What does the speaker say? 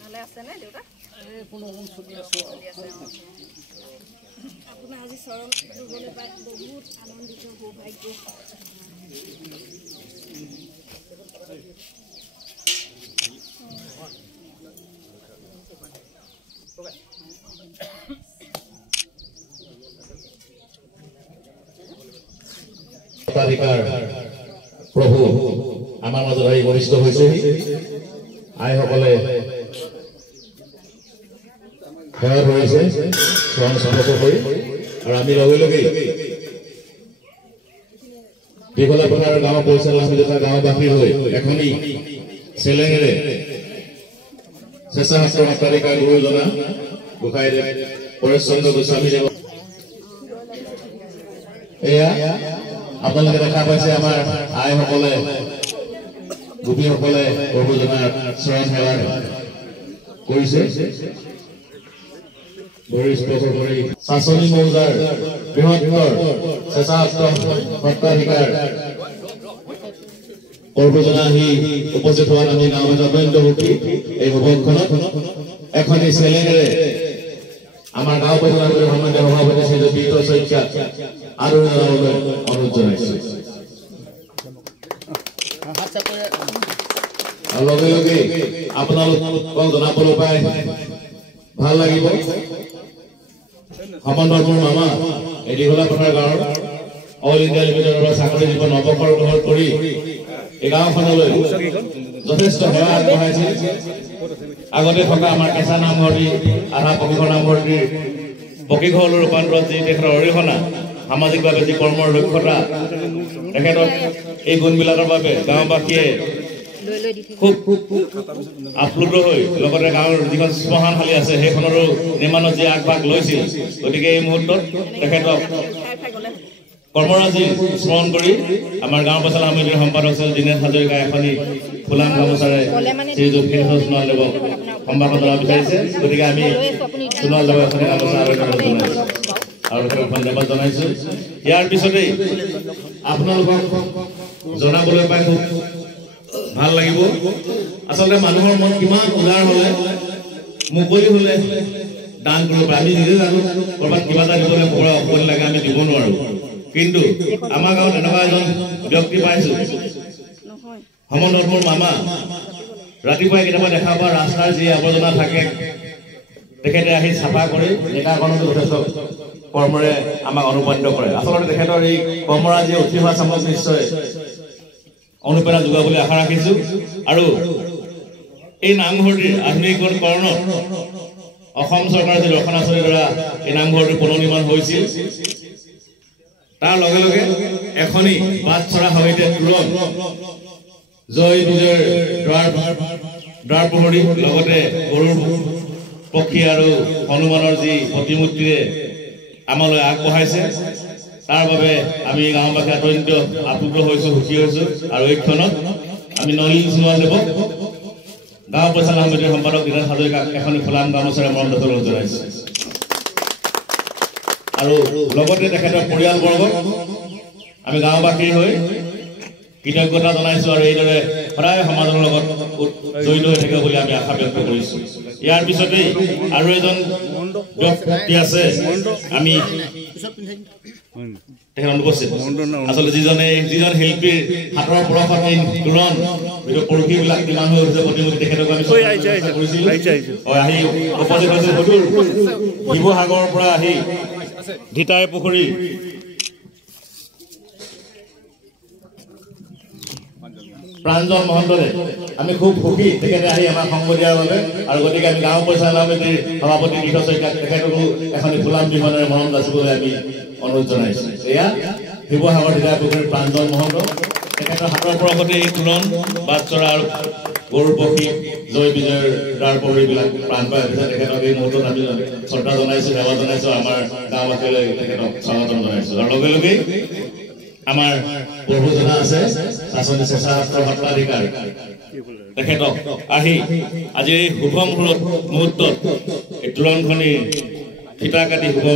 ভালে আছে নে দেউতা কোনো চলি আছে আপোনাৰ আজি চৰণ দুবলৈ পাই বহুত আনন্দিত সৌভাগ্য প্ৰভু আমাৰ মাজত আহি উপস্থিত হৈছে আইসকলে সেৱা কৰিছে চৰণ সমৰ্পণ কৰি আৰু আমি লগে লগে দীঘলা পথাৰ গাঁও পৰিচালনা সমিতিৰ গাঁওবাসীৰ হৈ এখনি চেলেঙেৰে স্বেচ্ছাসেৱক সত্ৰাধিকাৰ গুৰুজনা গোসাঁইদেৱ পৰেশ চন্দ্ৰ গোস্বামী দেৱ এয়া আপোনালোকে দেখা পাইছে আমাৰ আইসকলে গোপীসকলে প্ৰভুজনাৰ চৰণ সেৱা কৰিছে চাচনি মৌজাৰ বৃহত্তৰ স্বেচ্ছাসেৱক সত্ৰাধিকাৰ প্ৰভুজনা আহি উপস্থিত হোৱাত আমি গাঁৱত অত্যন্ত সুখী এই ভৱনখনত এখনি চেলেঙেৰে আমাৰ গাঁও পৰিচালনা সন্মানীয় সভাপতি শ্ৰী বিত শইকীয়া আৰু অনুৰোধ জনাইছো লগে লগে আপোনালোকক জনাবলৈ পাই ভাল লাগিব সমন বৰ্মৰ মামা এই দীঘলা পথাৰ গাঁৱৰ অল ইণ্ডিয়া লিমিটেডৰ পৰা চাকৰি জীৱন অৱসৰ গ্ৰহণ কৰি এই গাঁওখনলৈ যথেষ্ট সেৱা আগবঢ়াইছে আগতে থকা আমাৰ কেঁচা নামঘৰটি আধা পকীঘৰ নামঘৰটিৰ পকীঘৰলৈ ৰূপান্তৰত যি তেখেতৰ অৰিহণা সামাজিকভাৱে যি কৰ্মৰ দক্ষতা তেখেতক এই গুণবিলাকৰ বাবে গাঁওবাসীয়ে খুব আপ্লুত হৈ লগতে গাঁৱৰ যিখন শ্মশানশালী আছে সেইখনৰো নিৰ্মাণত যি আগভাগ লৈছিল গতিকে এই মুহূৰ্তত তেখেতক কৰ্মৰাজি স্মৰণ কৰি আমাৰ গাঁও পৰিচালনা সমিতিৰ সম্পাদক শ্ৰী দীনেশ হাজৰিকা এখনি ফুলাম গামোচাৰে শ্ৰীযুত সোণোৱাল দেৱক সম্ভাষণ জনাব বিচাৰিছে গতিকে আমি সোণোৱাল দেৱক এখনি গামোচা আবেদন জনাইছো আৰু ধন্যবাদ জনাইছো ইয়াৰ পিছতেই আপোনালোকক জনাবলৈ পাই খুব ভাল লাগিব আচলতে মানুহৰ মন কিমান উদাৰ হলে মুকলি হলে দান কৰিব পাৰে আমি নিজে জানো কৰবাত কিবা এটা দিবলৈ পৰা অকল লাগে আমি দিব নোৱাৰো কিন্তু আমাৰ গাঁৱত এনেকুৱা এজন ব্যক্তি পাইছো সমন ধৰ্মৰ মামা ৰাতিপুৱাই কেতিয়াবা দেখা পোৱা ৰাস্তাৰ যি আৱৰ্জনা থাকে তেখেতে আহি চাফা কৰি নেতাখনকো যথেষ্ট কৰ্মৰে আমাক অনুপ্ৰাণিত কৰে আচলতে তেখেতৰ এই কৰ্মৰাজি উঠি হোৱা চামক নিশ্চয় অনুপ্ৰেৰণা যোগাব বুলি আশা ৰাখিছো আৰু এই নামঘৰটিৰ আধুনিকীকৰণ অসম চৰকাৰৰ যি ৰক্ষণ আঁচনিৰ দ্বাৰা এই নামঘৰটিৰ পুনৰ নিৰ্মাণ হৈছিল তাৰ লগে লগে এখনি বাট চৰা সমিতিয়ে তুৰণ জয় বিজয়ৰ দ্বাৰ পোহৰি লগতে গৰুৰ পক্ষী আৰু হনুমানৰ যি প্ৰতিমূৰ্তিৰে আমালৈ আগবঢ়াইছে তাৰ বাবে আমি গাঁওবাসী অত্যন্ত আপ্লুত হৈছো সুখী হৈছো আৰু এই ক্ষণত আমি নলিন সোণোৱাল দেৱক গাঁও পৰিচালনা সমিতিৰ সম্পাদক দীনেশ হাজৰিকাক এখনি ফুলাম গামোচাৰে মৰম অনুৰোধ জনাইছো আৰু লগতে তেখেতৰ পৰিয়ালবৰ্গ আমি গাঁওবাসীৰ হৈ কৃতজ্ঞতা জনাইছো আৰু এইদৰে সদায় সমাজৰ লগত জড়িত হৈ থাকিব বুলি আমি আশা ব্যক্ত কৰিছো ইয়াৰ পিছতেই আৰু এজন ব্যক্তি আছে আমি আচলতে যিজন শিল্পীৰ হাতৰ পৰশত এই তুৰণ পৰশীবিলাক কিমান হৈ উঠিছে প্ৰতিমূৰ্তি তেখেতক আমি আহি উপস্থিত হৈছে শিৱসাগৰৰ পৰা আহি ধিতাই পুখুৰী প্ৰাঞ্জল মহন্তৰে আমি খুব সুখী তেখেতে আহি আমাক সংগ দিয়াৰ বাবে আৰু গতিকে আমি গাঁও পৰিচালনা সমিতিৰ সভাপতি বিত শইকীয়াক তেখেতকো এখন ফুলাম বিমানেৰে মৰম যাচিবলৈ আমি অনুৰোধ জনাইছো এয়া শিৱসাগৰ ধিতাই পুখুৰীৰ প্ৰাঞ্জল মহন্ত তেখেতৰ হাতৰ পৰশতে এই তুৰণ বাট চৰা আৰু গৰুৰ পক্ষী জয় বিজয়ৰ দ্বাৰ পোহৰিবিলাক প্ৰাণ পাই উঠিছে তেখেতক এই মুহূৰ্তত আমি শ্ৰদ্ধা জনাইছো সেৱা জনাইছো আমাৰ গাঁওবাসীলৈ তেখেতক স্বাগতম জনাইছো আৰু লগে লগে আমাৰ প্ৰভুজনা আছে চাচনি স্বেচ্ছাসেৱক সত্ৰাধিকাৰ তেখেতক আহি আজি শুভ মুহূৰ্তত এই তুৰণখনি ফিটা কাটি শুভ